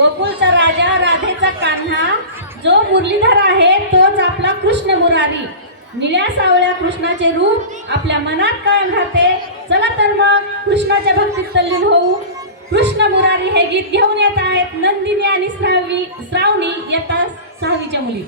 गोकुळचा राजा, राधेचा कान्हा, जो मुरलीधर आहे तोच आपला कृष्ण मुरारी. निळ्या सावळ्या कृष्णाचे रूप आपल्या मनात कायम राहते. चला तर मग कृष्णाच्या भक्तीत तल्लीन होऊ. कृष्ण मुरारी हे गीत घेऊन येत आहेत नंदिनी आणि श्रावणी येतात 6वीच्या मुली.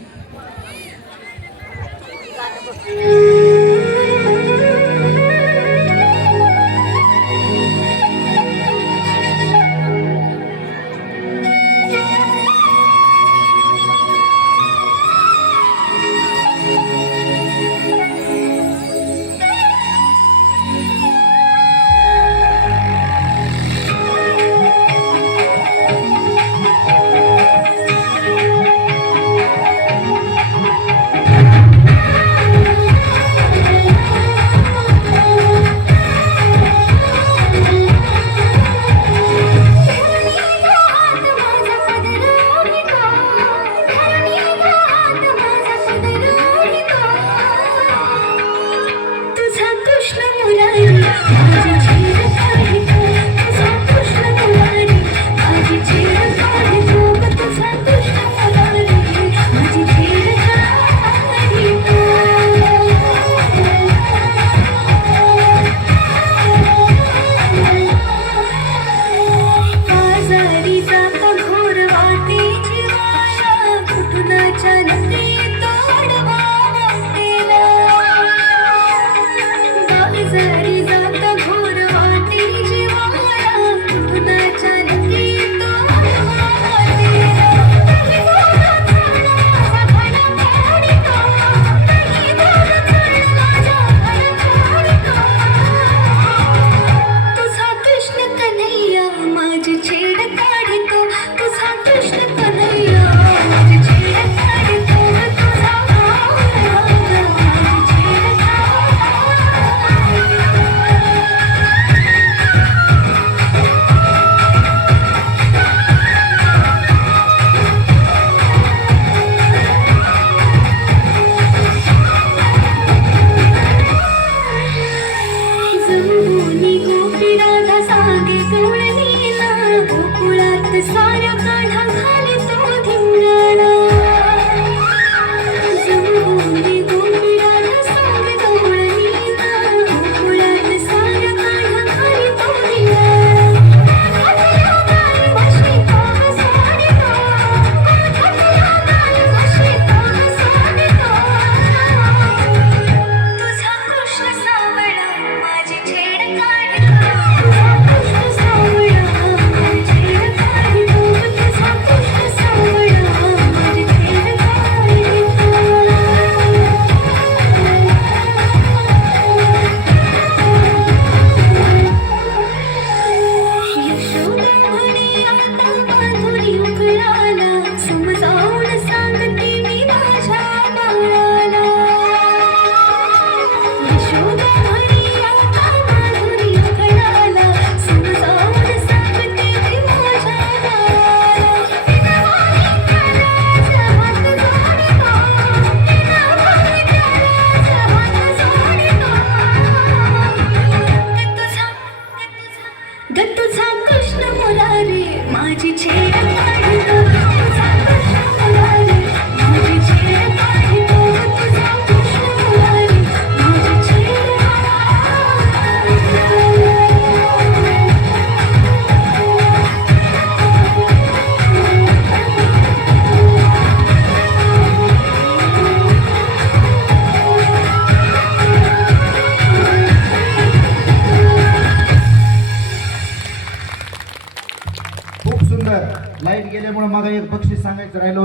लाईट गेल्यामुळे मला एक बक्षीस सांगायचं राहिलं.